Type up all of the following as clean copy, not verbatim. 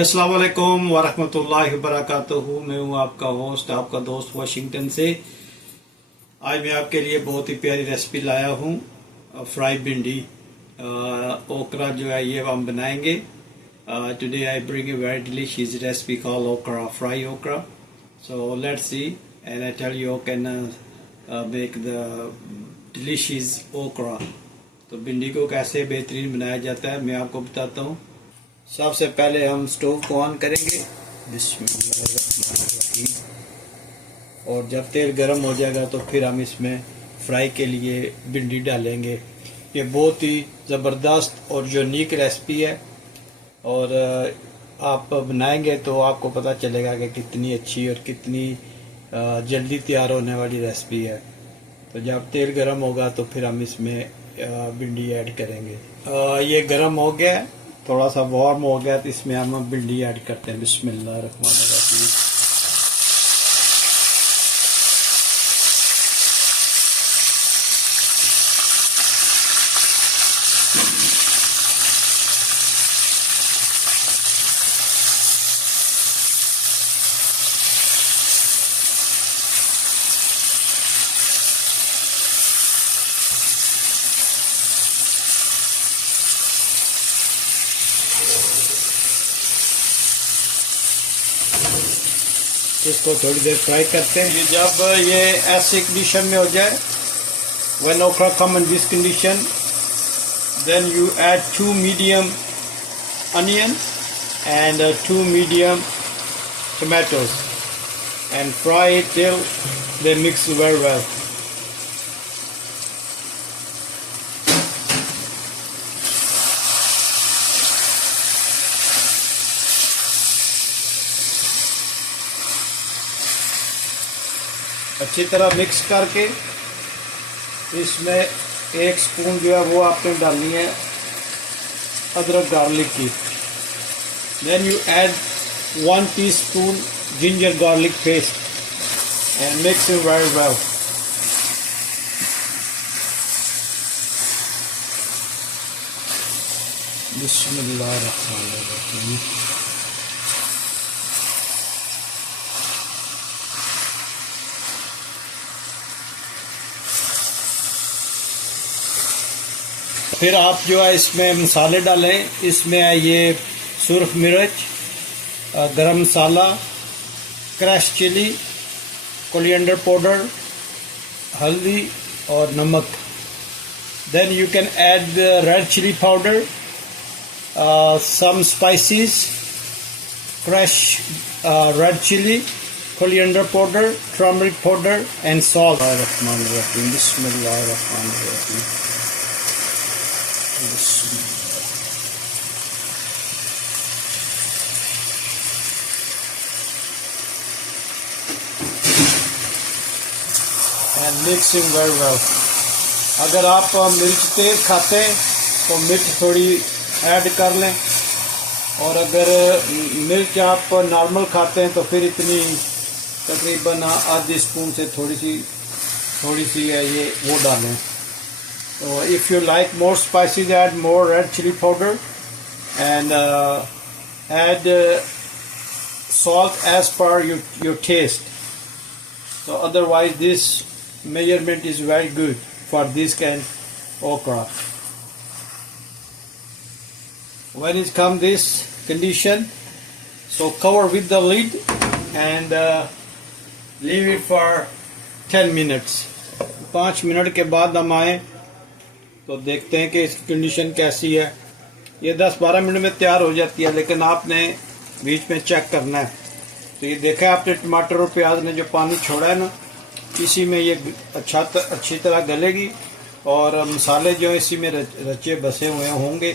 अस्सलाम वालेकुम वरहमतुल्लाहि वबरकातुहू। मैं हूँ आपका होस्ट, आपका दोस्त वाशिंगटन से। आज मैं आपके लिए बहुत ही प्यारी रेसिपी लाया हूँ, फ्राई भिंडी ओकरा जो है ये हम बनाएंगे। Today I bring a very delicious recipe called okra, fry okra. So let's see and I tell you can make the delicious okra. तो भिंडी को कैसे बेहतरीन बनाया जाता है मैं आपको बताता हूँ। सबसे पहले हम स्टोव को ऑन करेंगे, बिस्मिल्लाहिर्रहमानिर्रहीम। और जब तेल गर्म हो जाएगा तो फिर हम इसमें फ्राई के लिए भिंडी डालेंगे। ये बहुत ही ज़बरदस्त और यूनिक रेसिपी है और आप बनाएंगे तो आपको पता चलेगा कि कितनी अच्छी और कितनी जल्दी तैयार होने वाली रेसिपी है। तो जब तेल गर्म होगा तो फिर हम इसमें भिंडी ऐड करेंगे। ये गर्म हो गया, थोड़ा सा वार्म हो गया, तो इसमें हम भिंडी ऐड करते हैं। बिस्मिल्लाहिर्रहमानिर्रहीम। इसको थोड़ी देर फ्राई करते हैं। जब ये ऐसे कंडीशन में हो जाए, when okra come in this condition, then you add 2 medium onion and 2 medium tomatoes and fry it till they mix very well. अच्छी तरह मिक्स करके इसमें 1 स्पून जो है वो आपने डालनी है अदरक गार्लिक की। Then you add 1 teaspoon ginger garlic paste and mix it very well. बिस्मिल्लाहिर्रहमानिर्रहीम। फिर आप जो है इसमें मसाले डालें। इसमें है ये सुर्ख मिर्च, garam masala, crush chilli, coriander powder, हल्दी और नमक। Then you can add the red chilli powder, some spices, crush red chilli, coriander powder, turmeric powder and salt. बिस्मिल्लाहिर्रहमानिर्रहीम। And mixing very well. अगर आप मिर्च तेज खाते हैं तो मिर्च थोड़ी ऐड कर लें, और अगर मिर्च आप नॉर्मल खाते हैं तो फिर इतनी तकरीबन आधी स्पून से थोड़ी सी है ये वो डालें। So if you like more spices, add more red chili powder and add salt as per your taste. So otherwise this measurement is very good for this kind of okra. When it comes this condition, so cover with the lid and leave it for 10 minutes. 5 minute के बाद हम आए तो देखते हैं कि इसकी condition कैसी है। ये 10-12 मिनट में तैयार हो जाती है, लेकिन आपने बीच में चेक करना है। तो ये देखा है आपने, टमाटर और प्याज ने जो पानी छोड़ा है ना, इसी में ये अच्छी तरह गलेगी और मसाले जो इसी में रचे बसे हुए होंगे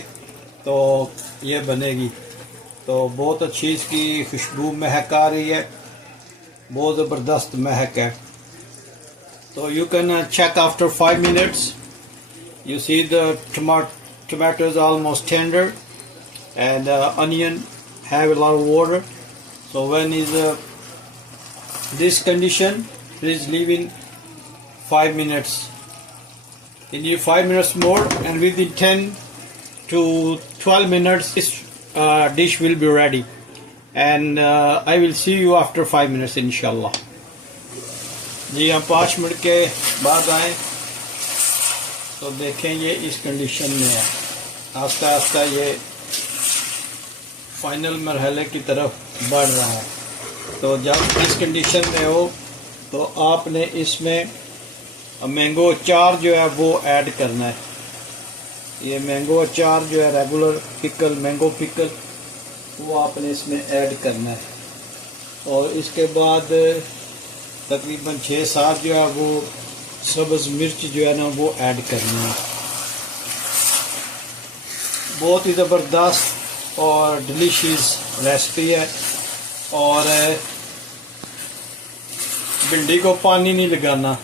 तो ये बनेगी। तो बहुत अच्छी इसकी खुशबू महक आ रही है, बहुत ज़बरदस्त महक है। तो you can check after 5 minutes. You see the tomatoes almost tender and onion have a lot of water. So when is this condition, please leave in 5 minutes. You need 5 minutes more, and within 10 to 12 minutes this dish will be ready. and I will see you after 5 minutes inshallah. जी हम 5 minute के बाद आए तो देखें ये इस condition में है। आस्ता आस्ता ये फाइनल मरहले की तरफ बढ़ रहा है। तो जब इस कंडीशन में हो तो आपने इसमें मैंगो अचार जो है वो ऐड करना है। ये मैंगो अचार जो है रेगुलर पिकल, मैंगो पिकल, वो आपने इसमें ऐड करना है। और इसके बाद तकरीबन 6-7 जो है वो सब्ज़ मिर्च जो है ना वो ऐड करनी है। बहुत ही ज़बरदस्त और डिलीशियस रेसिपी है। और भिंडी को पानी नहीं लगाना।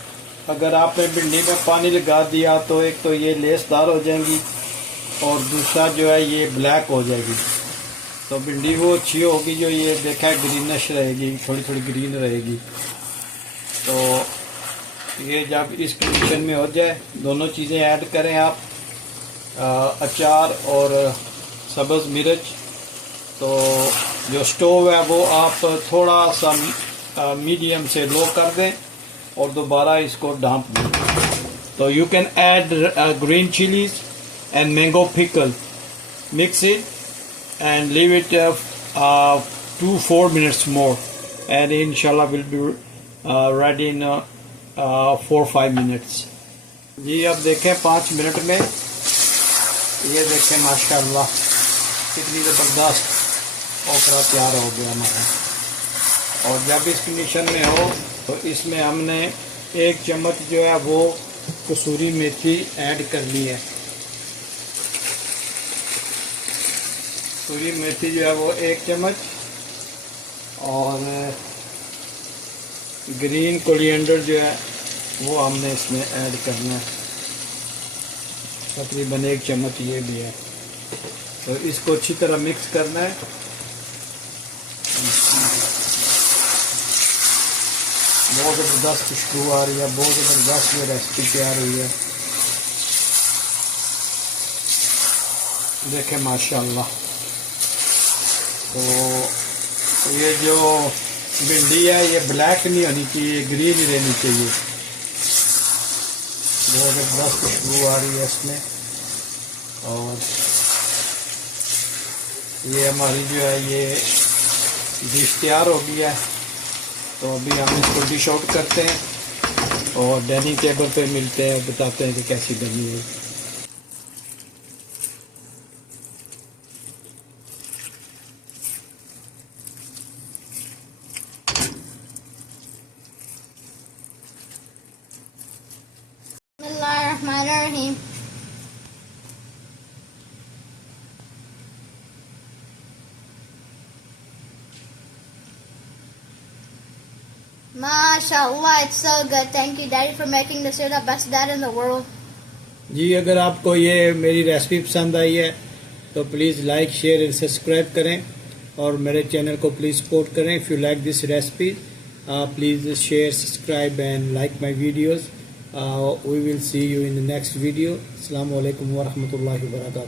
अगर आपने भिंडी में पानी लगा दिया तो एक तो ये लेसदार हो जाएंगी और दूसरा जो है ये ब्लैक हो जाएगी। तो भिंडी वो अच्छी होगी जो ये देखा है ग्रीनिश रहेगी, थोड़ी थोड़ी ग्रीन रहेगी। तो ये जब इस कंडीशन में हो जाए दोनों चीज़ें ऐड करें आप, अचार और सब्ज़ मिर्च। तो जो स्टोव है वो आप थोड़ा सा मीडियम से लो कर दें और दोबारा इसको ढाँप दें। तो you can add green chillies and mango pickle, mix it and leave it 2-4 minutes more, and inshallah will be ready in 4-5 minutes. जी अब देखें 5 मिनट में ये देखें माशाल्लाह कितनी ज़बरदस्त ओकरा तैयार हो गया हमारा। और जब इस कंडीशन में हो तो इसमें हमने 1 चम्मच जो है वो कसूरी मेथी ऐड करनी है। कसूरी मेथी जो है वो 1 चम्मच और ग्रीन कोरिएंडर जो है वो हमने इसमें ऐड करना है, तकरीबन 1 चम्मच ये भी है। तो इसको अच्छी तरह मिक्स करना है। बहुत ज़बरदस्त खुशबू आ रही है, बहुत ज़बरदस्त ये रेसिपी तैयार हुई है। देखें माशाल्लाह। तो ये जो भिंडी है ये ब्लैक नहीं होनी चाहिए, ग्रीन ही रहनी चाहिए। बहुत ज़बरदस्त खुशबू आ रही है इसमें। और ये हमारी जो है ये डिश तैयार हो गई है। तो अभी हम इसको डिश आउट करते हैं और डाइनिंग टेबल पे मिलते हैं, बताते हैं कि कैसी बनी है। Bismillahirrahmanirrahim. MashaAllah, it's so good. Thank you, Daddy, for making this. You're the best dad in the world. जी अगर आपको ये मेरी रेसिपी पसंद आई है तो please like, share and subscribe करें और मेरे चैनल को प्लीज़ सपोर्ट करें। If you like this recipe please share, subscribe and like my videos. We will see you in the next video. Assalamu alaikum wa rahmatullahi wa barakatuh.